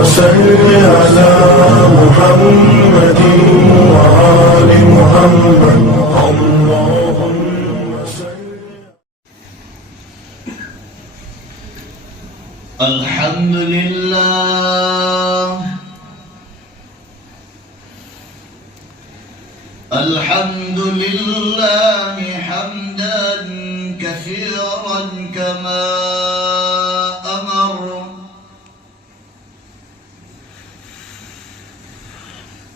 صل على محمد وآل محمد اللهم صل. الحمد لله الحمد لله حمدا كثيرا كما أمر،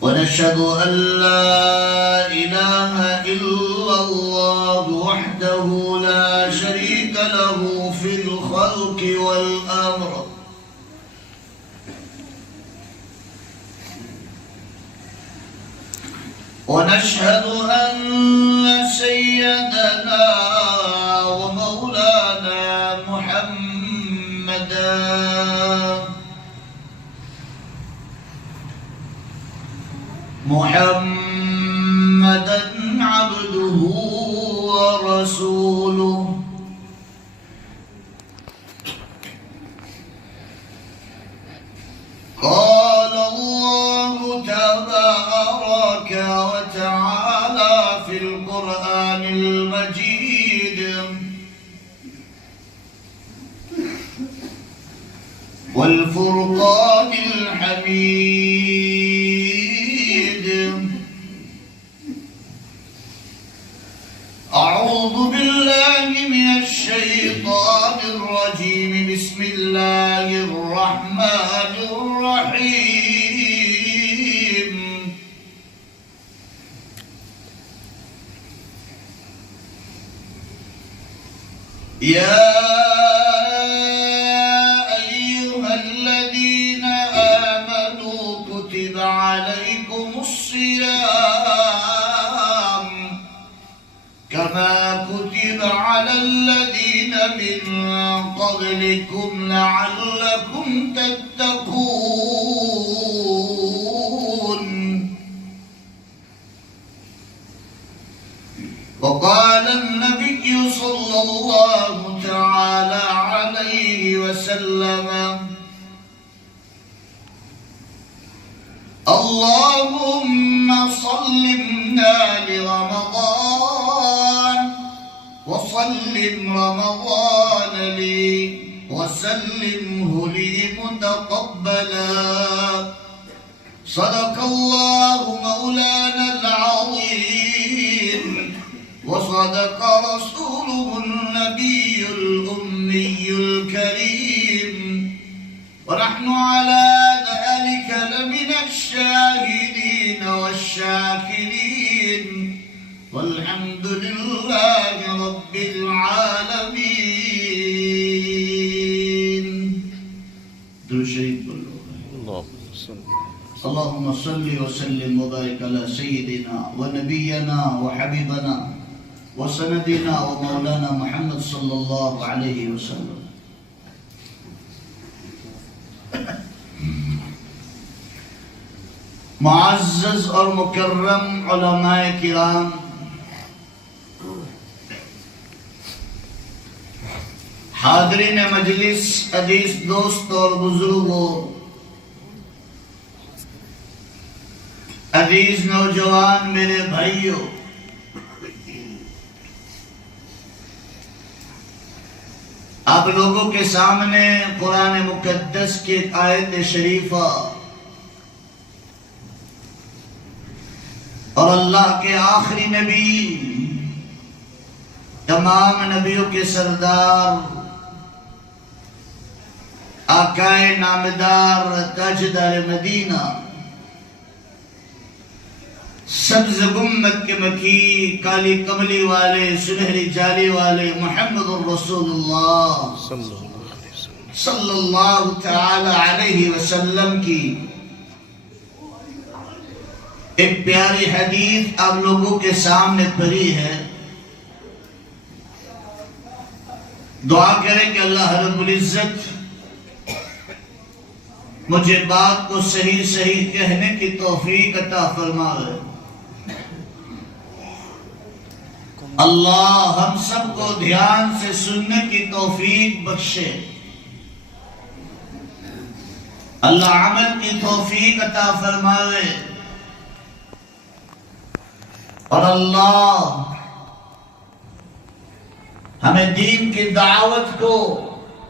ونشهد أن لا إله إلا الله وحده لا شريك له في الخلق والأمر، ونشهد أن سيدنا ومولانا محمدا عبده ورسوله. قال الله تبارك وتعالى في القرآن المجيد: والفرقان الحميد. أعوذ بالله من الشيطان الرجيم. بسم الله الرحمن الرحيم. يا أيها الذين آمنوا كتب عليكم الصيام كما كتب على الذين من قبلكم لعلكم تتقون. وقال النبي صلى الله تعالى عليه وسلم: اللهم صلِّمْنا لرمضان وصلِّم رمضان لي وسلمه لي متقبلا. صدق الله مولانا العظيم وصدق رسوله النبي الأمي الكريم، ونحن على ذلك لمن الشاهدين والشاكرين، والحمد لله رب العالمين. درود شریف بولو. اللهم صل وسلم وبارك على سيدنا ونبينا وحبيبنا وسندنا ومولانا محمد صلی اللہ علیہ وسلم. معزز اور مکرم علماء کرام، حاضرین مجلس، عزیز دوست اور بزرگوں، عزیز نوجوان میرے بھائیوں، آپ لوگوں کے سامنے قرآن مقدس کی ایک آیت شریفہ اور اللہ کے آخری نبی، تمام نبیوں کے سردار، آقائے نامدار، تاجدار مدینہ، سبز گنبد کے مکی، کالی کملی والے، سنہری جالی والے محمد الرسول اللہ صلی اللہ تعالی علیہ وسلم کی ایک پیاری حدیث آپ لوگوں کے سامنے پڑھی ہے. دعا کریں کہ اللہ رب العزت مجھے بات کو صحیح صحیح کہنے کی توفیق عطا فرمائے. اللہ ہم سب کو دھیان سے سننے کی توفیق بخشے. اللہ عمل کی توفیق عطا فرمائے، اور اللہ ہمیں دین کی دعوت کو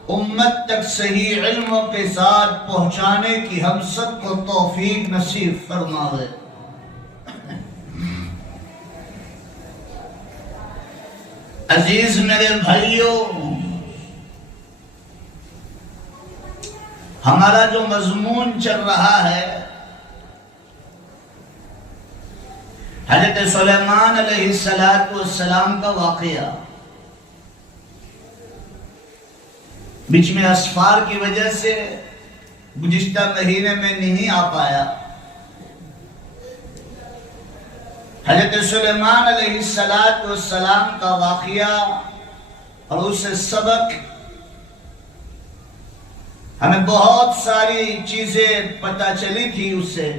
امت تک صحیح علموں کے ساتھ پہنچانے کی ہم سب کو توفیق نصیب فرمائے۔ عزیز میرے بھائیوں، ہمارا جو مضمون چل رہا ہے حضرت سلیمان علیہ السلام کا واقعہ، بیچ میں اسفار کی وجہ سے گزشتہ مہینے میں نہیں آ پایا۔ حضرت سلیمان علیہ السلام کا واقعہ اور اس سے سبق، ہمیں بہت ساری چیزیں پتہ چلی تھی اس سے۔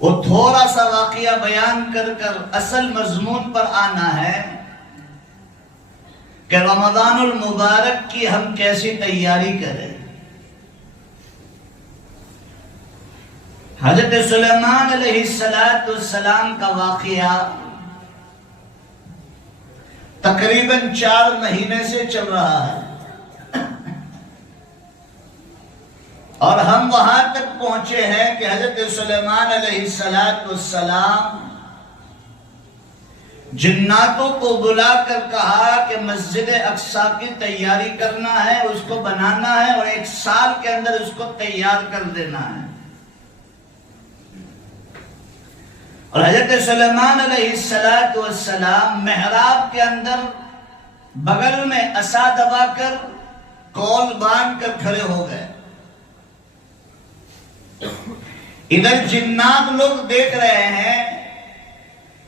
وہ تھوڑا سا واقعہ بیان کر کر اصل مضمون پر آنا ہے کہ رمضان المبارک کی ہم کیسی تیاری کریں۔ حضرت سلیمان علیہ السلام کا واقعہ تقریباً 4 مہینے سے چل رہا ہے، اور ہم وہاں تک پہنچے ہیں کہ حضرت سلیمان علیہ السلام جناتوں کو بلا کر کہا کہ مسجد اقصیٰ کی تیاری کرنا ہے، اس کو بنانا ہے، اور 1 سال کے اندر اس کو تیار کر دینا ہے۔ اور حضرت سلیمان علیہ السلام محراب کے اندر بغل میں عصا دبا کر کول باندھ کر کھڑے ہو گئے۔ ادھر جنات لوگ دیکھ رہے ہیں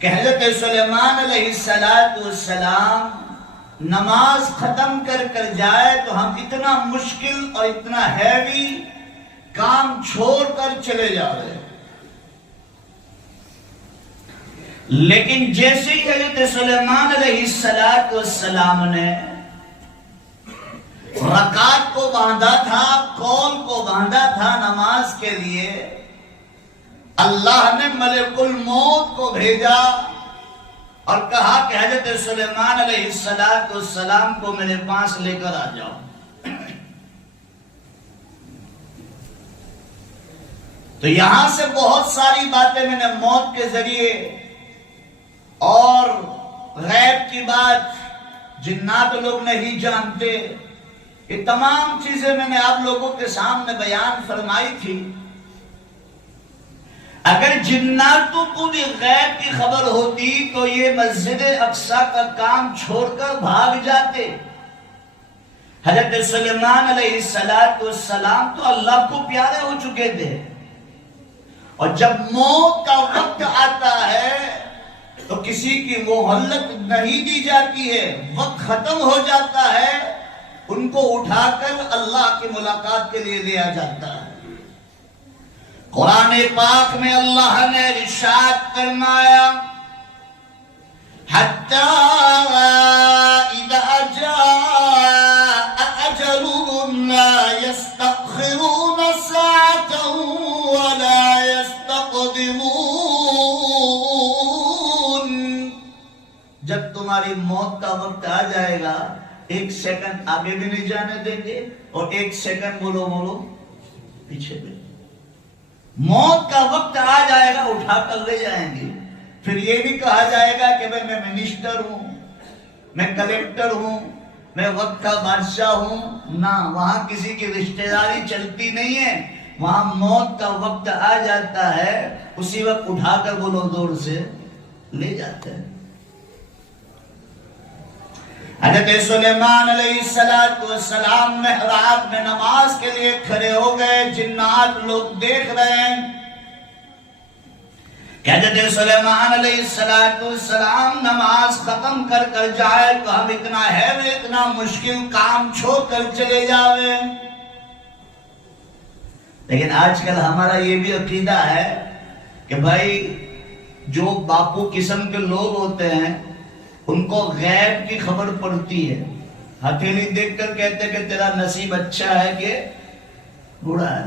کہ حضرت سلیمان علیہ السلام نماز ختم کر کر جائے تو ہم اتنا مشکل اور اتنا ہیوی کام چھوڑ کر چلے جا رہے ہیں۔ لیکن جیسے ہی حضرت سلیمان علیہ السلام نے رکعت کو باندھا تھا، کول کو باندھا تھا نماز کے لیے، اللہ نے ملک الموت کو بھیجا اور کہا کہ حضرت سلیمان علیہ السلام کو میرے پاس لے کر آ جاؤ۔ تو یہاں سے بہت ساری باتیں میں نے موت کے ذریعے اور غیب کی بات جنات لوگ نہیں جانتے، یہ تمام چیزیں میں نے آپ لوگوں کے سامنے بیان فرمائی تھی۔ اگر جناتوں کو بھی غیب کی خبر ہوتی تو یہ مسجد اقصیٰ کا کام چھوڑ کر بھاگ جاتے۔ حضرت سلیمان علیہ السلام تو اللہ کو پیارے ہو چکے تھے، اور جب موت کا وقت آتا ہے تو کسی کی مہلت نہیں دی جاتی ہے، وقت ختم ہو جاتا ہے، ان کو اٹھا کر اللہ کی ملاقات کے لیے لیا جاتا ہے۔ قرآن پاک میں اللہ نے ارشاد فرمایا حَتَّى إِذَا جَاءَ أَجَلُهُمْ لَا يَسْتَأْخِرُونَ سَاعَةً وَلَا يَسْتَقْدِمُونَ۔ جب تمہاری موت کا وقت آ جائے گا، 1 سیکنڈ آگے بھی نہیں جانے دیں گے، اور 1 سیکنڈ بولو پیچھے بھی۔ موت کا وقت آ جائے گا، اٹھا کر لے جائیں گے۔ پھر یہ بھی کہا جائے گا کہ میں منسٹر ہوں، میں کلیکٹر ہوں، میں وقت کا بادشاہ ہوں۔ نہ، وہاں کسی کی رشتہ داری چلتی نہیں ہے، وہاں موت کا وقت آ جاتا ہے، اسی وقت اٹھا کر بولو دور سے لے جاتے ہیں۔ حضرت سلیمان علیہ السلام محراب میں نماز کے لیے کھڑے ہو گئے۔ جنات لوگ دیکھ رہے ہیں کہ حضرت سلیمان علیہ السلام نماز ختم کر کر جائے تو ہم اتنا ہے، اتنا مشکل کام چھوڑ کر چلے جاوے۔ لیکن آج کل ہمارا یہ بھی عقیدہ ہے کہ بھائی جو باپو قسم کے لوگ ہوتے ہیں ان کو غیب کی خبر پڑتی ہے، ہتھیلی دیکھ کر کہتے کہ تیرا نصیب اچھا ہے کہ برا ہے.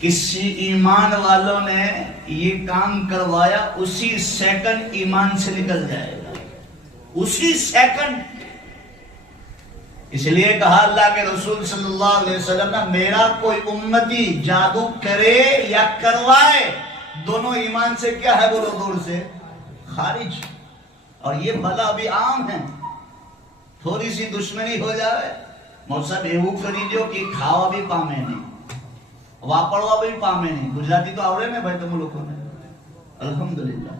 کسی ایمان والوں نے یہ کام کروایا اسی سیکنڈ ایمان سے نکل جائے گا, اسی سیکنڈ. اس لیے کہا اللہ کے رسول صلی اللہ علیہ وسلم نے میرا کوئی امتی جادو کرے یا کروائے دونوں ایمان سے کیا ہے بولو دور سے خارج. اور یہ بھلا بھی عام ہے, تھوڑی سی دشمنی ہو جائے موسم ایوو کری جو کہ کھاوا بھی پامے نہیں واپڑوا بھی پامے نہیں. گجراتی تو آوڑے میں بھائی تم لوگوں نے الحمدللہ.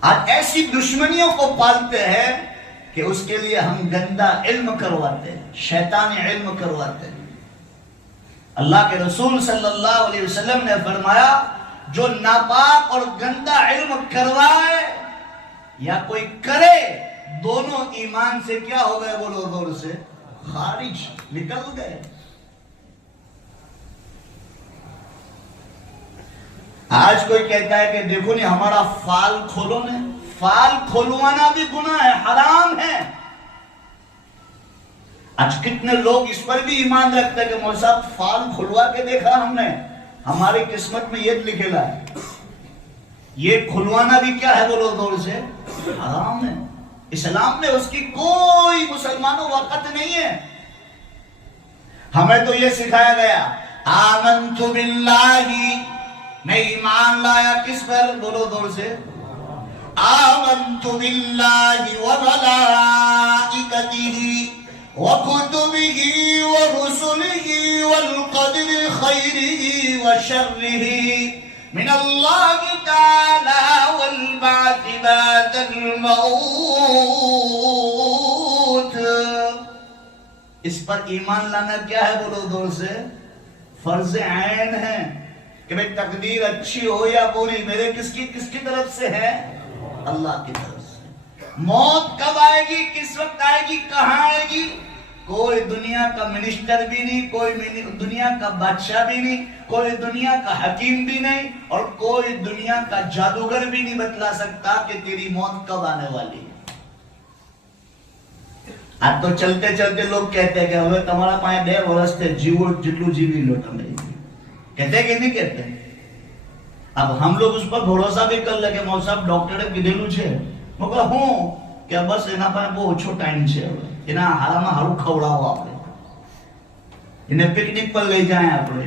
آج ایسی دشمنیوں کو پالتے ہیں کہ اس کے لیے ہم گندا علم کرواتے ہیں, شیطانی علم کرواتے ہیں. اللہ کے رسول صلی اللہ علیہ وسلم نے فرمایا جو ناپاک اور گندا علم کروائے یا کوئی کرے دونوں ایمان سے کیا ہو گئے بولو دور سے خارج, نکل گئے. آج کوئی کہتا ہے کہ دیکھو نہیں ہمارا فال کھولو نے, فال کھولوانا بھی گناہ ہے, حرام ہے. آج کتنے لوگ اس پر بھی ایمان رکھتے ہیں کہ مولوی صاحب فال کھلوا کے دیکھا ہم نے, ہماری قسمت میں یہ لکھا ہے. یہ کھلوانا بھی کیا ہے بولو دور سے حرام ہے. اسلام میں اس کی کوئی مسلمانوں وقت نہیں ہے. ہمیں تو یہ سکھایا گیا آمنت باللہ, میں ایمان لایا کس پر بولو دور سے آمنت باللہ وملائکتہ وکتبہ ورسلہ والقدر خیرہ وشرہ من اللہ تعالی والبعث بعد الموت. اس پر ایمان لانا کیا ہے بولو دور سے فرض عین ہے کہ بھئی تقدیر اچھی ہو یا بری میرے کس کی طرف سے ہے, اللہ کی طرف سے. موت کب آئے گی, کس وقت آئے گی, کہاں آئے گی, کوئی دنیا کا منسٹر بھی نہیں, کوئی دنیا کا بادشاہ بھی نہیں, کوئی دنیا کا حکیم بھی نہیں, اور کوئی دنیا کا جادوگر بھی نہیں بتلا سکتا کہ تیری موت کب آنے والی ہے. اب تو چلتے چلتے لوگ کہتے ہیں کہ ہمیں تمہارا پائیں 1.5 برس تھے جیو جلو جیوی لوٹا میری, کہتے ہیں کہ نہیں کہتے. اب ہم لوگ اس پر بھروسہ بھی کر لگے مولوی صاحب ڈاکٹر کیدھیلو છે હું કહું હું કે બસ એના પાસે બહુ ઓછો ટાઈમ છે, હવે એના હારામાં હારું ખવડાવો આપણે, એને પિકનિક પર લઈ જાય આપણે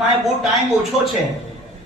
પાસે બહુ ટાઈમ ઓછો છે.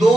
2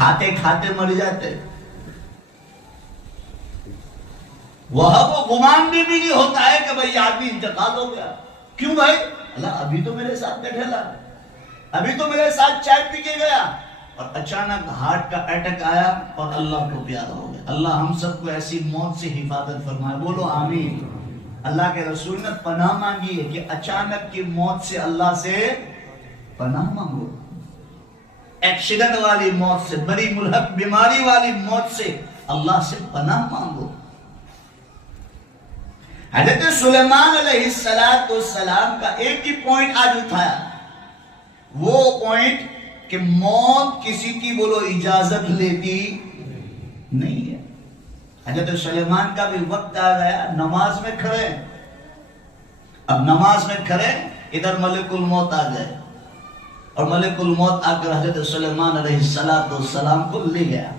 کھاتے کھاتے مر جاتے. وہم و گمان بھی نہیں ہوتا ہے کہ بھئی آدمی انتقال ہو گیا. کیوں بھائی؟ اللہ ابھی تو میرے ساتھ بیٹھے لا, ابھی تو میرے ساتھ چائے پی کے گیا, اور اچانک ہارٹ کا اٹیک آیا اور اللہ کو پیارا ہو گیا. اللہ ہم سب کو ایسی موت سے حفاظت فرمائے. بولو آمین. اللہ کے رسول نے پناہ مانگی ہے کہ اچانک کی موت سے اللہ سے پناہ مانگو. ایکسیڈنٹ والی موت سے, بڑی ملحق بیماری والی موت سے اللہ سے پناہ مانگو. حضرت سلیمان علیہ السلام کا ایک ہی پوائنٹ آج اٹھایا, وہ پوائنٹ کہ موت کسی کی بولو اجازت لیتی نہیں ہے. حضرت سلیمان کا بھی وقت آ گیا, نماز میں کھڑے, اب نماز میں کھڑے ادھر ملک الموت آ گئے, اور ملک الموت آ کر حضرت سلیمان علیہ السلام کو لے گیا.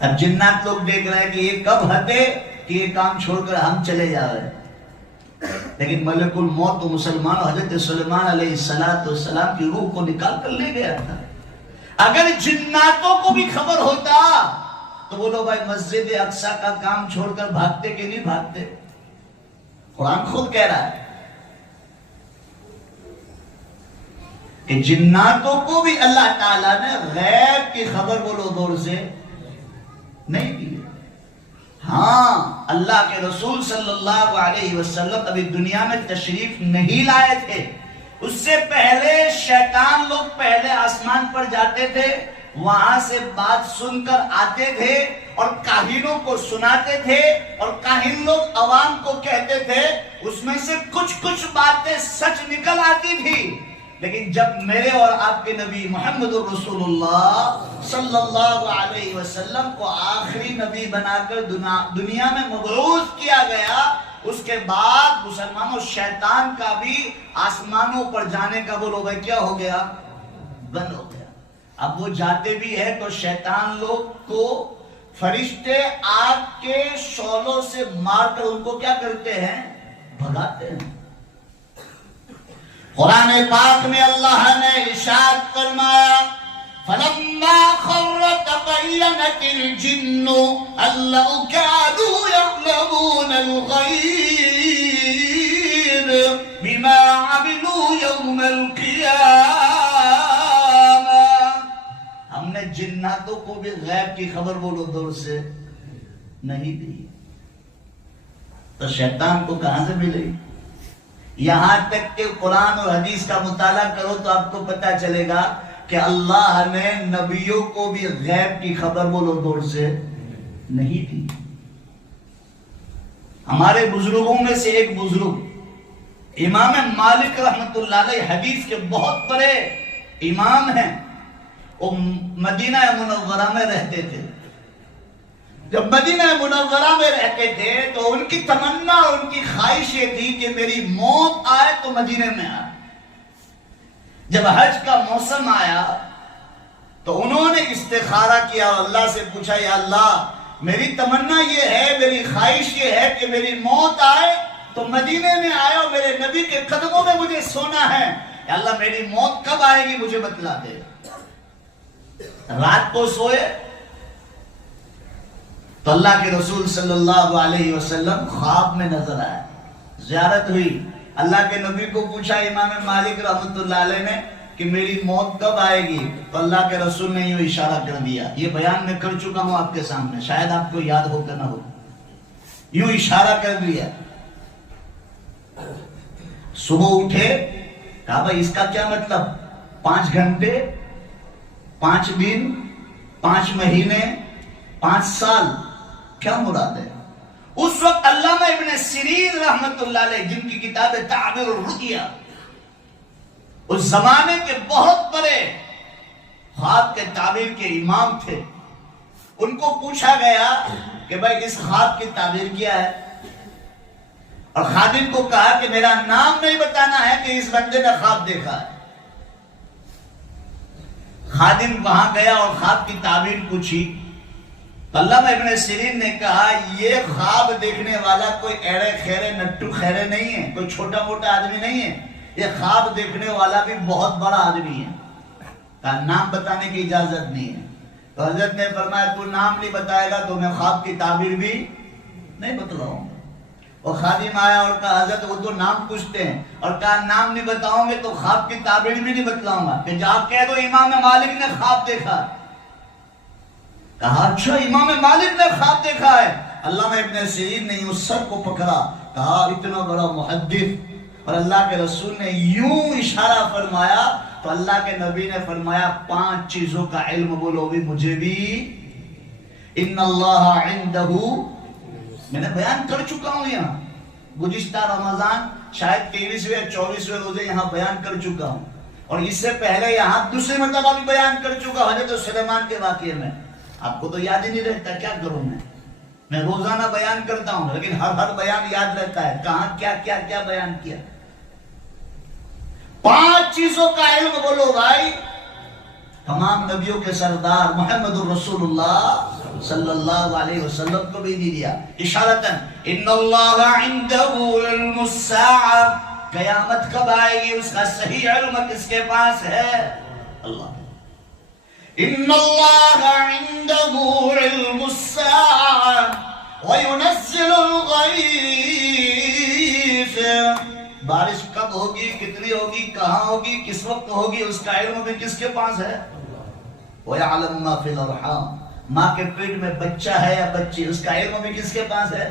اب جنات لوگ دیکھ رہے ہیں کہ یہ کب ہٹے کہ یہ کام چھوڑ کر ہم چلے جا رہے ہیں, لیکن ملک الموت تو مسلمان حضرت سلیمان علیہ السلام کی روح کو نکال کر لے گیا تھا. اگر جناتوں کو بھی خبر ہوتا تو بولو بھائی مسجد اقصی کا کام چھوڑ کر بھاگتے کہ نہیں بھاگتے؟ قرآن خود کہہ رہا ہے کہ جناتوں کو بھی اللہ تعالیٰ نے غیب کی خبر بولو دور سے نہیں دی. ہاں, اللہ کے رسول صلی اللہ علیہ وسلم ابھی دنیا میں تشریف نہیں لائے تھے, اس سے پہلے شیطان لوگ پہلے آسمان پر جاتے تھے, وہاں سے بات سن کر آتے تھے اور کاہنوں کو سناتے تھے, اور کاہن لوگ عوام کو کہتے تھے, اس میں سے کچھ باتیں سچ نکل آتی تھی. لیکن جب میرے اور آپ کے نبی محمد الرسول اللہ صلی اللہ علیہ وسلم کو آخری نبی بنا کر دنیا میں مبعوث کیا گیا, اس کے بعد مسلمانوں شیطان کا بھی آسمانوں پر جانے کا بولو بھائی کیا ہو گیا؟ بند ہو گیا. اب وہ جاتے بھی ہے تو شیطان لوگ کو فرشتے آگ کے شعلوں سے مار کر ان کو کیا کرتے ہیں؟ بھگاتے ہیں. قرآن پاک میں اللہ نے ارشاد فرمایا فَلَمَّا خَرَّ تَبَيَّنَتِ الْجِنُّ أَن لَّوْ كَانُوا يَعْلَمُونَ الْغَيْبَ بِمَا عَمِلُوا يَوْمَ الْقِيَامَةِ. ہم نے جناتوں کو بھی غیب کی خبر بولو دور سے نہیں دی, تو شیطان کو کہاں سے ملے گی؟ یہاں تک کہ قرآن اور حدیث کا مطالعہ کرو تو آپ کو پتا چلے گا کہ اللہ نے نبیوں کو بھی غیب کی خبر بولو دور سے نہیں دی. ہمارے بزرگوں میں سے ایک بزرگ امام مالک رحمت اللہ علیہ حدیث کے بہت بڑے امام ہیں, وہ مدینہ منورہ میں رہتے تھے. جب مدینہ منورہ میں رہتے تھے تو ان کی تمنا اور ان کی خواہش یہ تھی کہ میری موت آئے تو مدینہ میں آئے. جب حج کا موسم آیا تو انہوں نے استخارہ کیا اور اللہ سے پوچھا, یا اللہ میری تمنا یہ ہے, میری خواہش یہ ہے کہ میری موت آئے تو مدینہ میں آئے اور میرے نبی کے قدموں میں مجھے سونا ہے. یا اللہ میری موت کب آئے گی مجھے بتلا دے. رات کو سوئے تو اللہ کے رسول صلی اللہ علیہ وسلم خواب میں نظر آئے, زیارت ہوئی. اللہ کے نبی کو پوچھا امام مالک رحمت اللہ علیہ نے کہ میری موت کب آئے گی, تو اللہ کے رسول نے یوں اشارہ کر دیا. یہ بیان میں کر چکا ہوں آپ کے سامنے, شاید آپ کو یاد ہو کر نہ ہو. یوں اشارہ کر دیا. صبح اٹھے, کہا بھائی اس کا کیا مطلب؟ 5 گھنٹے, 5 دن, 5 مہینے, 5 سال, کیا مراد ہے؟ اس وقت علامہ ابن سیرین رحمت اللہ علیہ جن کی کتاب تعبیر الرؤیا, اس زمانے کے بہت بڑے خواب کے تعبیر کے امام تھے, ان کو پوچھا گیا کہ بھائی اس خواب کی تعبیر کیا ہے, اور خادم کو کہا کہ میرا نام نہیں بتانا ہے کہ اس بندے نے خواب دیکھا ہے. خادم وہاں گیا اور خواب کی تعبیر پوچھی. علامہ ابن سیرین نے کہا یہ خواب دیکھنے والا کوئی ایڑے خیرے نٹو خیرے نہیں ہے, کوئی چھوٹا موٹا آدمی نہیں ہے, یہ خواب دیکھنے والا بھی بہت بڑا آدمی ہے. کہا نام بتانے کی اجازت نہیں ہے. تو حضرت نے فرمایا تو نام نہیں بتائے گا تو میں خواب کی تعبیر بھی نہیں بتلاؤں گا. اور خادم آیا اور کہا حضرت وہ تو نام پوچھتے ہیں, اور کہا نام نہیں بتاؤں گے تو خواب کی تعبیر بھی نہیں بتلاؤں گا, کہ جا کہہ دو امام مالک نے خواب دیکھا. کہا اچھا امام مالک نے خواب دیکھا ہے. علامہ ابن سیرین نے اس سر کو پکڑا, کہا اتنا بڑا محدث, اور اللہ کے رسول نے یوں اشارہ فرمایا تو اللہ کے نبی نے فرمایا 5 چیزوں کا علم بولو بھی مجھے بھی. ان اللہ عندہ, میں نے بیان کر چکا ہوں یہاں گزشتہ رمضان شاید 23ویں یا 24ویں روزے یہاں بیان کر چکا ہوں, اور اس سے پہلے یہاں دوسرے مرتبہ بھی بیان کر چکا ہوں حضرت سلیمان کے واقعے میں. آپ کو تو یاد ہی نہیں رہتا, کیا کروں میں روزانہ بیان کرتا ہوں لیکن ہر بیان یاد رہتا ہے کہاں کیا کیا کیا بیان کیا. 5 چیزوں کا علم بولو بھائی, تمام نبیوں کے سردار محمد الرسول اللہ صلی اللہ علیہ وسلم کو بھی دی دیا اشارتاً. ان اللہ عنده علم الساعہ, قیامت کب آئے گی اس کا صحیح علم کس کے پاس ہے؟ اللہ. ان اللہ عنده علم الساعہ وینزل الغیث, بارش کب ہوگی, کتنی ہوگی, کہاں ہوگی, کس وقت ہوگی, اس کا علم بھی کس کے پاس ہے؟ وَيَعْلَمُ مَا فِي الْأَرْحَامِ, ماں کے پیٹ میں بچہ ہے یا بچی, اس کا علم بھی کس کے پاس ہے؟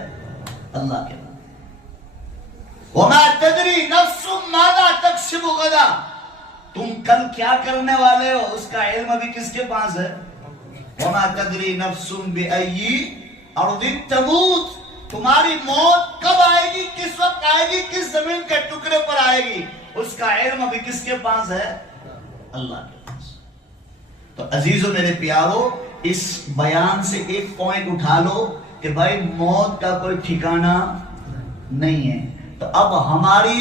اللہ کے پاس. وَمَا تَدْرِي نَفْسٌ مَاذَا تَكْسِبُ غَدًا, تم کل کیا کرنے والے ہو اس کا علم بھی کس کے پاس ہے؟ وَمَا تَدْرِي نَفْسٌ بِأَيِّ أَرْضٍ تَمُوتُ, تمہاری موت کب آئے گی, کس وقت آئے گی, کس زمین کے ٹکڑے پر آئے گی, اس کا علم بھی کس کے پاس ہے؟ اللہ کے پاس. تو عزیزو میرے پیارو, اس بیان سے ایک پوائنٹ اٹھا لو کہ بھائی موت کا کوئی ٹھکانہ نہیں ہے. تو اب ہماری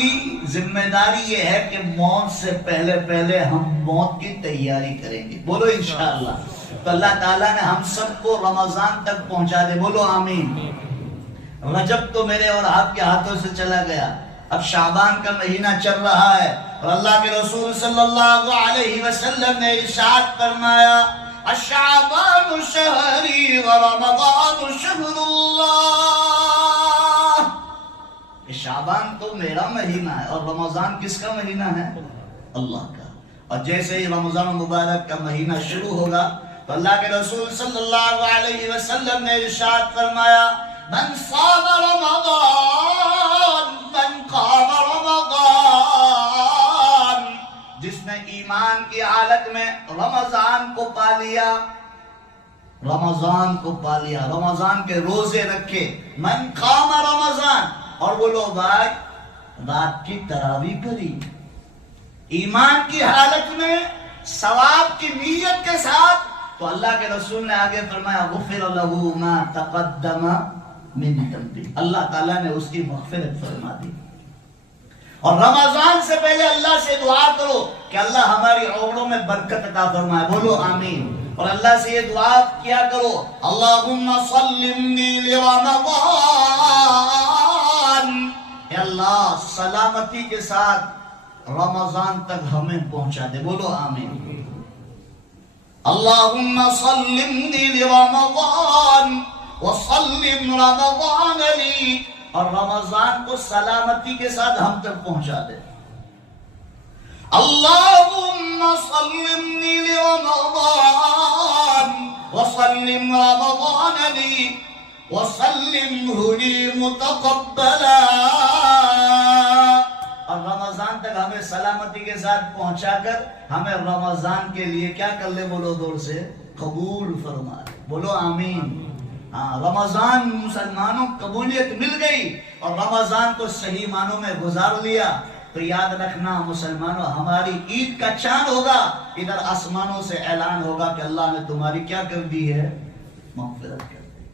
ذمہ داری یہ ہے کہ موت سے پہلے ہم موت کی تیاری کریں گے. بولو انشاءاللہ. تو اللہ تعالیٰ نے ہم سب کو رمضان تک پہنچا دے, بولو آمین. رجب تو میرے اور آپ کے ہاتھوں سے چلا گیا, اب شعبان کا مہینہ چل رہا ہے, اور اللہ کے رسول صلی اللہ علیہ وسلم نے ارشاد فرمایا الشعبان شہری ورمضان شہر اللہ, شعبان تو میرا مہینہ ہے اور رمضان کس کا مہینہ ہے؟ اللہ کا. اور جیسے ہی رمضان مبارک کا مہینہ شروع ہوگا تو اللہ کے رسول صلی اللہ علیہ وسلم نے ارشاد فرمایا من صام رمضان من قام رمضان, جس نے ایمان کی حالت میں رمضان کو پا لیا, رمضان کے روزے رکھے, من قام رمضان, اور بولو بھائی رات کی تراویح کری ایمان کی حالت میں ثواب کی نیت کے ساتھ, تو اللہ کے رسول نے آگے فرمایا غفر له ما تقدم من ذنبه, اللہ تعالیٰ نے اس کی مغفرت فرما دی. اور رمضان سے پہلے اللہ سے دعا کرو کہ اللہ ہماری عمروں میں برکت عطا فرمائے, بولو آمین. اور اللہ سے یہ دعا کیا کرو اللہم صلِّمْنِي لِرَمَضَانِ, اے اللہ سلامتی کے ساتھ رمضان تک ہمیں پہنچا دے, بولو آمین. اللہم صلِّمْنِي لِرَمَضَانِ وَصَلِّمْ رَمَضَانَ لِي, اور رمضان کو سلامتی کے ساتھ ہم تک پہنچا دے. اللہم صلِّمْنِي لِرَمَضَانِ وَصَلِّمْ رَمَضَانَ لِي وَصَلِّمْهُ لِي مُتَقَبَّلًا, اور رمضان تک ہمیں سلامتی کے ساتھ پہنچا کر ہمیں رمضان کے لیے کیا کر لے, بولو دور سے, قبول فرما لے, بولو آمین. رمضان مسلمانوں قبولیت مل گئی اور رمضان کو صحیح معنوں میں گزار لیا, تو یاد رکھنا مسلمانوں ہماری عید کا چاند ہوگا, ادھر آسمانوں سے اعلان ہوگا کہ اللہ نے تمہاری کیا کر دی ہے, مغفرت کر دی.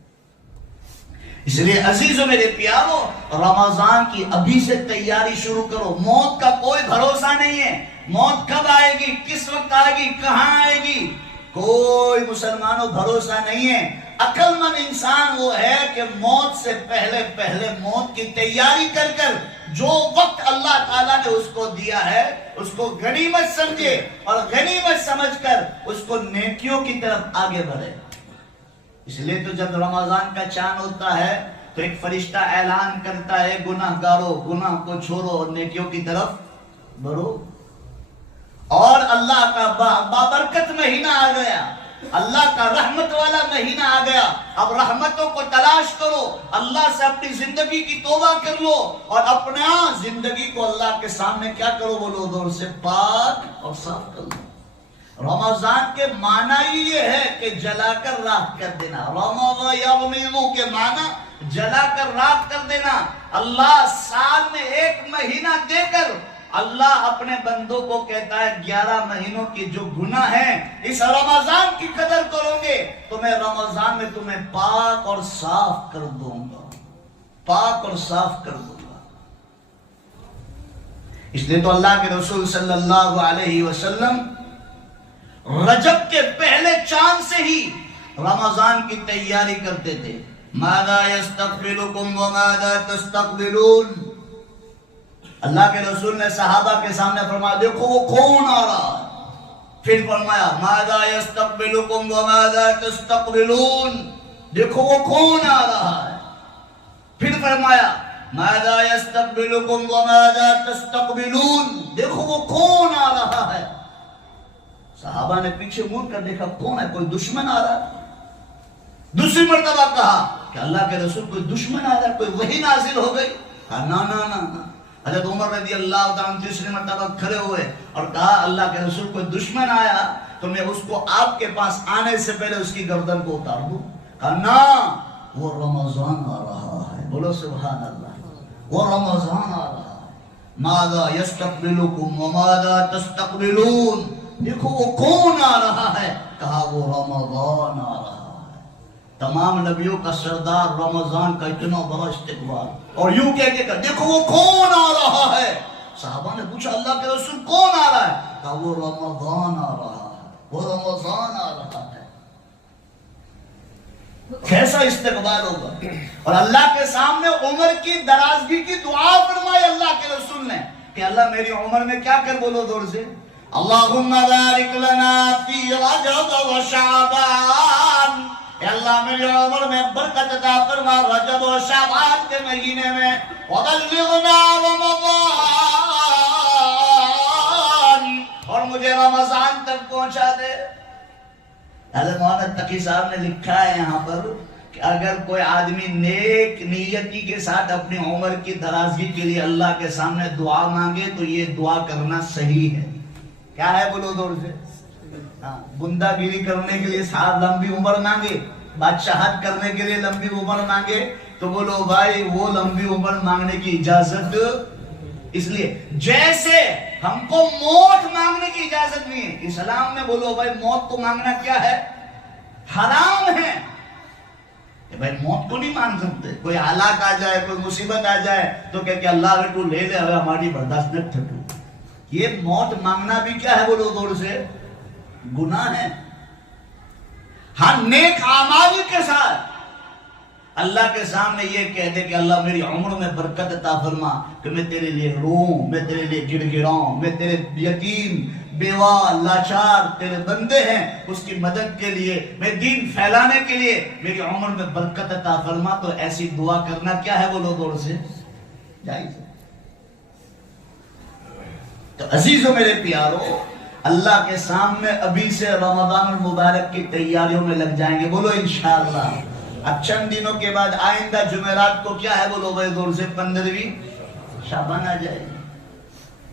اس لیے عزیزو میرے پیارو, رمضان کی ابھی سے تیاری شروع کرو. موت کا کوئی بھروسہ نہیں ہے, موت کب آئے گی, کس وقت آئے گی, کہاں آئے گی, کوئی مسلمانوں بھروسہ نہیں ہے. عقل مند انسان وہ ہے کہ موت سے پہلے موت کی تیاری کر جو وقت اللہ تعالیٰ نے اس کو دیا ہے اس کو غنیمت سمجھے اور غنیمت سمجھ کر اس کو نیکیوں کی طرف آگے بڑھے. اس لیے تو جب رمضان کا چاند ہوتا ہے تو ایک فرشتہ اعلان کرتا ہے گناہ گارو گناہ کو چھوڑو اور نیکیوں کی طرف بڑھو. اور اللہ کا بابرکت مہینہ آ گیا, اللہ کا رحمت والا مہینہ آ گیا. اب رحمتوں کو تلاش کرو, اللہ سے اپنی زندگی کی توبہ کر لو اور اپنا زندگی کو اللہ کے سامنے کیا کرو بولو دور سے پاک اور صاف کر لو. رمضان کے معنی ہی یہ ہے کہ جلا کر راکھ کر دینا. رمضان یغمض کے معنی جلا کر راکھ کر دینا. اللہ سال میں ایک مہینہ دے کر اللہ اپنے بندوں کو کہتا ہے 11 مہینوں کی جو گناہ ہیں اس رمضان کی قدر کرو گے تو میں رمضان میں تمہیں پاک اور صاف کر دوں گا, پاک اور صاف کر دوں گا. اس لیے تو اللہ کے رسول صلی اللہ علیہ وسلم رجب کے پہلے چاند سے ہی رمضان کی تیاری کرتے تھے. ماذا يستقبلكم وماذا تستقبلون. اللہ کے رسول نے صحابہ کے سامنے فرمایا دیکھو وہ کون آ رہا ہے. پھر فرمایا ماذا يستقبلكم وماذا تستقبلون. دیکھو وہ کون آ رہا ہے. پھر فرمایا ماذا يستقبلكم وماذا تستقبلون. دیکھو وہ کون آ رہا ہے. صحابہ نے پیچھے مڑ کر دیکھا کون ہے, کوئی دشمن آ رہا ہے. دوسری مرتبہ کہا کہ اللہ کے رسول کوئی دشمن آ رہا ہے, کوئی وحی نازل ہو گئی. کہا نا. حضرت عمر رضی اللہ تعالیٰ تیسری مرتبہ کھڑے ہوئے اور کہا اللہ کے رسول کوئی دشمن آیا تو میں اس کو آپ کے پاس آنے سے پہلے اس کی گردن کو اتار دوں. کہا نا وہ رمضان آ رہا ہے. بولو سبحان اللہ, وہ رمضان آ رہا ہے. ماذا يستقبلكم وماذا تستقبلون. دیکھو وہ کون آ رہا ہے. کہا وہ رمضان آ رہا ہے. تمام نبیوں کا سردار رمضان کا اتنا بڑا استقبال اور یوں کہہ کے دیکھو وہ کون آ رہا ہے. صحابہ نے پوچھا اللہ کے رسول کون آ رہا ہے. کہا وہ رمضان آ رہا ہے, وہ رمضان آ رہا ہے. کیسا استقبال ہوگا. اور اللہ کے سامنے عمر کی درازگی کی دعا فرمائی اللہ کے رسول نے کہ اللہ میری عمر میں کیا کر بولو دور سے اللہم بارک لنا فی رجب و شعبان. اے اللہ میری عمر میں برکت عطا فرما رجب و شعبان کے مہینے میں. وبلغنا رمضان, اور مجھے رمضان تک پہنچا دے. حضرت مولانا تقی صاحب نے لکھا ہے یہاں پر کہ اگر کوئی آدمی نیک نیتی کے ساتھ اپنی عمر کی درازی کے لیے اللہ کے سامنے دعا مانگے تو یہ دعا کرنا صحیح ہے. کیا ہے بولو دور سے گندہ گیری کرنے کے لیے صاحب لمبی عمر مانگے, بادشاہت کرنے کے لیے لمبی عمر مانگے تو بولو بھائی وہ لمبی عمر مانگنے کی اجازت. اس لیے جیسے ہم کو موت مانگنے کی اجازت نہیں ہے اسلام میں, بولو بھائی موت کو مانگنا کیا ہے, حرام ہے. بھائی موت کو نہیں مانگ سکتے. کوئی ہلاک آ جائے, کوئی مصیبت آ جائے تو کہ اللہ اگر تو لے لے ہماری برداشت نہ تھکو. یہ موت مانگنا بھی کیا ہے بولو دور سے گناہ ہے. ہاں نیک اعمال کے ساتھ اللہ کے سامنے یہ کہہ دے کہ اللہ میری عمر میں برکت عطا فرما کہ میں تیرے لیے روؤں, میں تیرے لیے گڑ گڑاؤں, میں تیرے یتیم بیوہ لاچار تیرے بندے ہیں اس کی مدد کے لیے, میں دین پھیلانے کے لیے میری عمر میں برکت عطا فرما. تو ایسی دعا کرنا کیا ہے بولو دور سے جائز ہے. تو عزیزو میرے پیارو اللہ کے سامنے ابھی سے رمضان المبارک کی تیاریوں میں لگ جائیں گے. بولو انشاءاللہ. اب چند دنوں کے بعد آئندہ جمعرات کو کیا ہے بولو بھائی دور سے 15ویں شعبان آ جائے گی.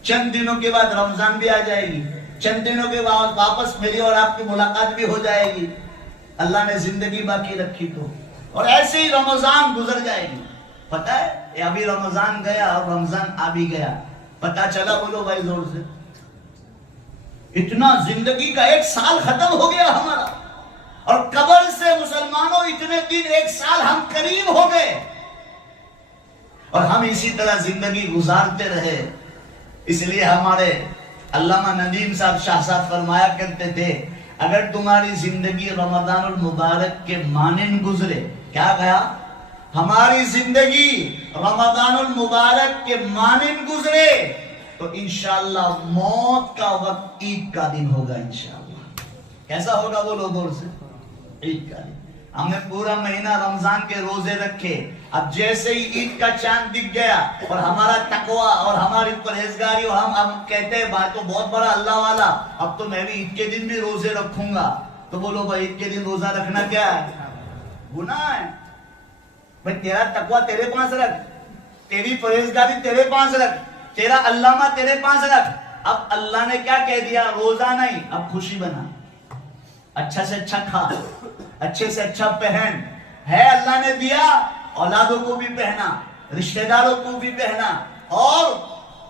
چند دنوں کے بعد رمضان بھی آ جائے گی. چند دنوں کے بعد واپس میری اور آپ کی ملاقات بھی ہو جائے گی اللہ نے زندگی باقی رکھی تو. اور ایسے ہی رمضان گزر جائے گی. پتہ ہے ابھی رمضان گیا اور رمضان آ بھی گیا. پتہ چلا بولو بھائی زور سے اتنا زندگی کا 1 سال ختم ہو گیا ہمارا. اور قبر سے مسلمانوں اتنے دن 1 سال ہم قریب ہو گئے اور ہم اسی طرح زندگی گزارتے رہے. اس لیے ہمارے علامہ ندیم صاحب شاہ صاحب فرمایا کرتے تھے اگر تمہاری زندگی رمضان المبارک کے مانند گزرے، کیا کہا؟ ہماری زندگی رمضان المبارک کے مانند گزرے تو انشاءاللہ موت کا وقت عید کا دن ہوگا انشاءاللہ۔ کیسا ہوگا بولو دور سے؟ عید کا دن۔ ہم نے پورا مہینہ رمضان کے روزے رکھے، اب جیسے ہی عید کا چاند دکھ گیا اور ہمارا تقوی اور ہماری پرہیزگاری اور ہم کہتے ہیں بھائی تو بہت بڑا اللہ والا، اب تو میں بھی عید کے دن بھی روزے رکھوں گا، تو بولو بھائی عید کے دن روزہ رکھنا کیا ہے؟ گناہ ہے۔ بھائی تیرا تقوی تیرے پاس رکھ، تیری پرہیزگاری تیرے پاس رکھ، تیرا علامہ تیرے پاس رکھ۔ اب اللہ نے کیا کہہ دیا؟ روزہ نہیں، اب خوشی بنا، اچھا سے اچھا کھا، اچھے سے اچھا پہن، ہے اللہ نے دیا، اولادوں کو بھی پہنا، رشتہ داروں کو بھی پہنا، اور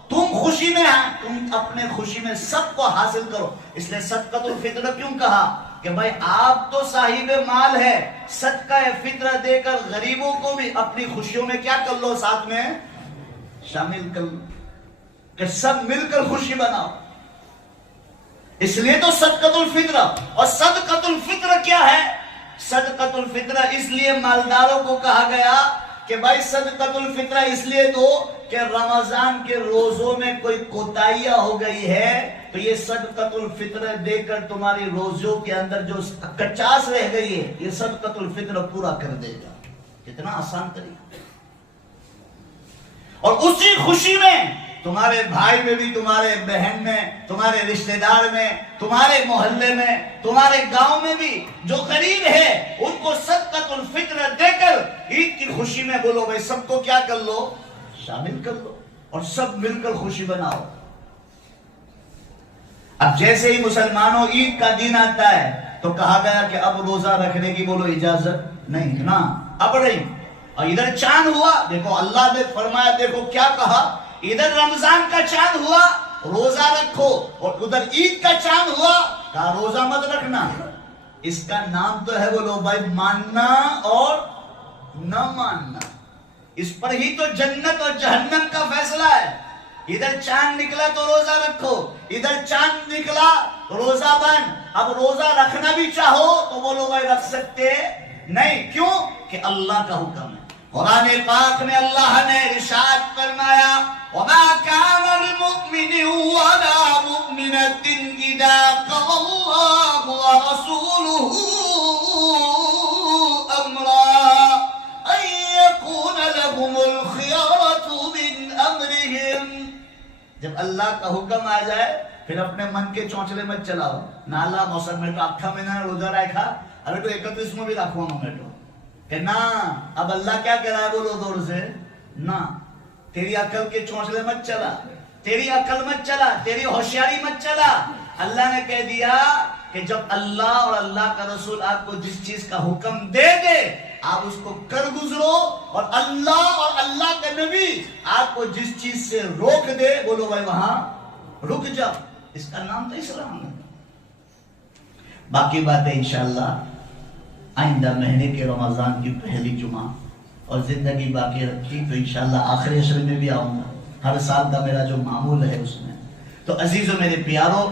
تم خوشی میں ہیں، تم اپنے خوشی میں سب کو حاصل کرو۔ اس لیے صدقۃ الفطر کیوں کہا کہ بھائی آپ تو صاحب مال ہے، صدقہ فطر دے کر غریبوں کو بھی اپنی خوشیوں میں کیا کر لو، ساتھ میں شامل کر لو، کہ سب مل کر خوشی بناؤ۔ اس لیے تو صدقۃ الفطر، اور صدقۃ الفطر کیا ہے؟ صدقۃ الفطر اس لیے مالداروں کو کہا گیا کہ بھائی صدقۃ الفطر اس لیے دو کہ رمضان کے روزوں میں کوئی کوتاہیاں ہو گئی ہے تو یہ صدقۃ الفطر دے کر تمہاری روزوں کے اندر جو کچاس رہ گئی ہے یہ صدقۃ الفطر پورا کر دے گا۔ کتنا آسان طریقہ، اور اسی خوشی میں تمہارے بھائی میں بھی، تمہارے بہن میں، تمہارے رشتہ دار میں، تمہارے محلے میں، تمہارے گاؤں میں بھی جو غریب ہے ان کو صدقۃ الفطر دے کر عید کی خوشی میں بولو بھائی سب کو کیا کر لو، شامل کر لو، اور سب مل کر خوشی بناؤ۔ اب جیسے ہی مسلمانوں عید کا دن آتا ہے تو کہا گیا کہ اب روزہ رکھنے کی بولو اجازت نہیں نا، اب نہیں۔ اور ادھر چاند ہوا، دیکھو اللہ نے فرمایا، دیکھو کیا کہا، ادھر رمضان کا چاند ہوا روزہ رکھو، اور ادھر عید کا چاند ہوا کہا روزہ مت رکھنا۔ اس کا نام تو ہے بولو بھائی ماننا اور نہ ماننا، اس پر ہی تو جنت اور جہنم کا فیصلہ ہے۔ ادھر چاند نکلا تو روزہ رکھو، ادھر چاند نکلا روزہ بند۔ اب روزہ رکھنا بھی چاہو تو بولو بھائی رکھ سکتے نہیں، کیوں کہ اللہ کا حکم ہے۔ قرآن پاک میں اللہ نے ارشاد فرمایا وَمَا كَانَ لِمُؤْمِنٍ وَلَا مُؤْمِنَةٍ إِذَا قَضَى اللَّهُ وَرَسُولُهُ أَمْرًا أَن يَكُونَ لَهُمُ الْخِيَرَةُ مِنْ أَمْرِهِمْ۔ جب اللہ کا حکم آ جائے پھر اپنے من کے چونچلے مت چلاؤ، نالا موسم میں تو اکھا میں نہ روزہ رکھا، ارے تو 31 میں بھی رکھو میں تو کہ نا، اب اللہ کیا کہہ رہا ہے بولو دور سے نا، تیری عقل کے چونچلے مت چلا، تیری عقل مت چلا، تیری ہوشیاری مت چلا۔ اللہ نے کہہ دیا کہ جب اللہ اور اللہ کا رسول آپ کو جس چیز کا حکم دے دے آپ اس کو کر گزرو، اور اللہ کا نبی آپ کو جس چیز سے روک دے بولو بھائی وہاں رک جاؤ۔ اس کا نام تو اسلام ہے۔ باقی باتیں انشاءاللہ آئندہ مہینے کے رمضان کی پہلی جمعہ، اور زندگی باقی رکھی تو انشاءاللہ آخری عشر میں بھی آؤں گا، ہر سال کا میرا جو معمول ہے اس میں۔ تو عزیزو میرے پیارو،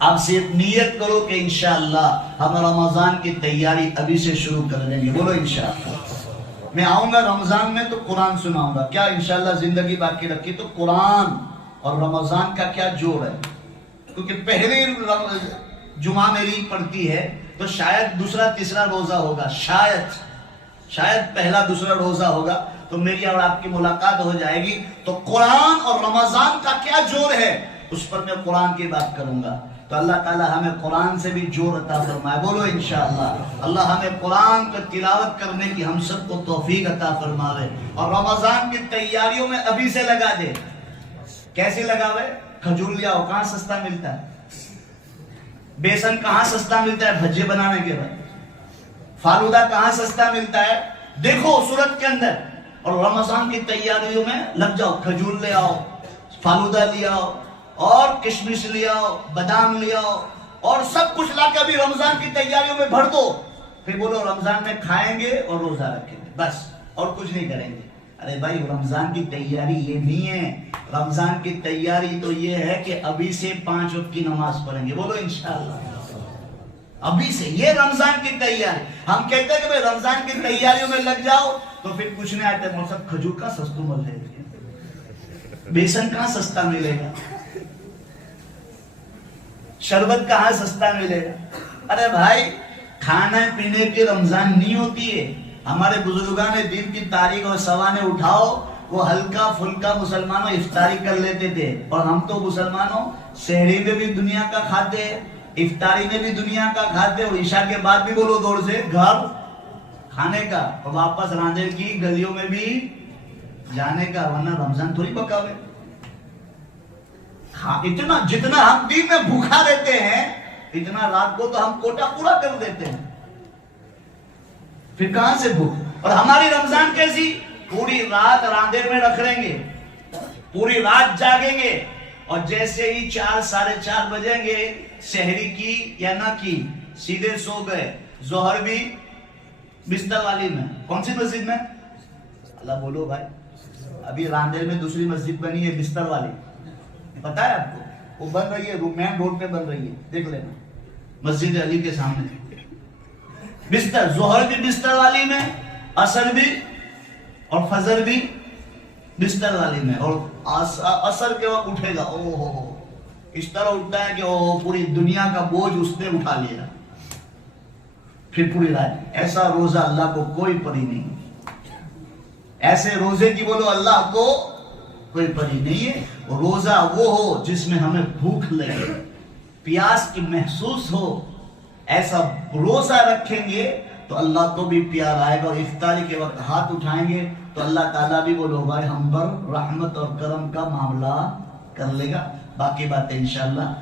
آپ صرف نیت کرو کہ انشاءاللہ ہم رمضان کی تیاری ابھی سے شروع کر دیں گے، بولو انشاءاللہ۔ میں آؤں گا رمضان میں تو قرآن سناؤں گا، کیا انشاءاللہ زندگی باقی رکھی تو قرآن اور رمضان کا کیا جوڑ ہے، کیونکہ پہلی جمعہ میری پڑتی ہے تو شاید دوسرا تیسرا روزہ ہوگا، شاید پہلا دوسرا روزہ ہوگا، تو میری اور آپ کی ملاقات ہو جائے گی۔ تو قرآن اور رمضان کا کیا جوڑ ہے اس پر میں قرآن کی بات کروں گا۔ تو اللہ تعالی ہمیں قرآن سے بھی جوڑ عطا فرمائے، بولو انشاءاللہ۔ اللہ ہمیں قرآن کو تلاوت کرنے کی ہم سب کو توفیق عطا فرمائے، اور رمضان کی تیاریوں میں ابھی سے لگا دے۔ کیسے لگاوے؟ کھجور لے آؤ، کہاں سستا ملتا ہے؟ بیسن کہاں سستا ملتا ہے بھجے بنانے کے بعد؟ فالودہ کہاں سستا ملتا ہے؟ دیکھو صورت کے اندر، اور رمضان کی تیاریوں میں لگ جاؤ، کھجور لے آؤ، فالودہ لے آؤ، اور کشمش لے آؤ، بادام لے آؤ، اور سب کچھ لا کے ابھی رمضان کی تیاریوں میں بھر دو۔ پھر بولو رمضان میں کھائیں گے اور روزہ رکھیں گے، بس اور کچھ نہیں کریں گے۔ ارے بھائی رمضان کی تیاری یہ نہیں ہے، رمضان کی تیاری تو یہ ہے کہ ابھی سے 5 وقت کی نماز پڑھیں گے، بولو انشاءاللہ، ابھی سے، یہ رمضان کی تیاری۔ ہم کہتے ہیں کہ بھائی رمضان کی تیاریوں میں لگ جاؤ تو پھر کچھ نہیں آتے، موسم کھجور کا سستو مل جائے گا، بیسن کہاں سستا ملے گا، شربت کہاں سستا ملے گا۔ ارے بھائی کھانا پینے کی رمضان نہیں ہوتی ہے۔ ہمارے بزرگان دین کی تاریخ اور سوانے اٹھاؤ، وہ ہلکا پھلکا مسلمانوں افطاری کر لیتے تھے، اور ہم تو مسلمانوں سحری میں بھی دنیا کا کھاتے ہیں، افطاری میں بھی دنیا کا کھاتے، اور عشاء کے بعد بھی بولو دور سے گھر کھانے کا، اور واپس راندے کی گلیوں میں بھی جانے کا، ورنہ رمضان تھوڑی پکاوے۔ اتنا جتنا ہم دن میں بھوکا رہتے ہیں اتنا رات کو تو ہم کوٹا پورا کر دیتے ہیں، پھر کہاں سے بھوک۔ اور ہماری رمضان کیسی، پوری رات راندے میں رکھ لیں گے، پوری رات جاگیں گے، اور جیسے ہی 4 ساڑھے 4 بجیں گے، سحری کی یا نہ کی، سیدھے سو گئے۔ ظہر بھی بستر والی میں، کون سی مسجد میں؟ اللہ بولو بھائی، ابھی راندے میں دوسری مسجد بنی ہے بستر والی، پتا ہے آپ کو، وہ بن رہی ہے، مین روڈ پہ بن رہی ہے، دیکھ لینا، مسجد علی کے سامنے بستر، ظہر بھی بستر والی میں، عصر بھی اور فجر بھی بستر والی میں، اور عصر کے وقت اٹھے گا، او ہو اس طرح اٹھتا ہے کہ وہ پوری دنیا کا بوجھ اس نے اٹھا لیا، پھر پوری رات۔ ایسا روزہ اللہ کو کوئی پری نہیں، ایسے روزے کی بولو اللہ کو کوئی پری نہیں ہے۔ روزہ وہ ہو جس میں ہمیں بھوک لگے، پیاس کی محسوس ہو، ایسا روزہ رکھیں گے تو اللہ کو بھی پیار آئے گا، اور افطاری کے وقت ہاتھ اٹھائیں گے تو اللہ تعالیٰ بھی بولو بھائی ہم پر رحمت اور کرم کا معاملہ کر لے گا۔ باقی باتیں انشاءاللہ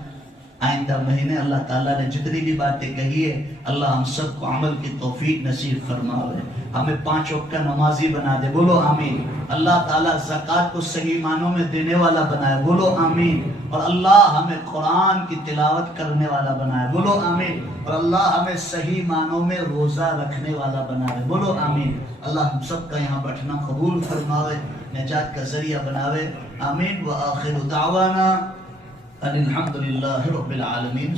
آئندہ مہینے، اللہ تعالیٰ نے جتنی بھی باتیں کہی ہے اللہ ہم سب کو عمل کی توفیق نصیب فرماوے، ہمیں 5 وقت کا نمازی بنا دے، بولو آمین۔ اللہ تعالیٰ زکوٰۃ کو صحیح معنوں میں دینے والا بنائے، بولو آمین۔ اور اللہ ہمیں قرآن کی تلاوت کرنے والا بنائے، بولو آمین۔ اور اللہ ہمیں صحیح معنوں میں روزہ رکھنے والا بنائے، بولو آمین۔ اللہ ہم سب کا یہاں بیٹھنا قبول فرماوے، نجات کا ذریعہ بناوے، آمین۔ وآخر دعوانا الحمدللہ رب العالمین۔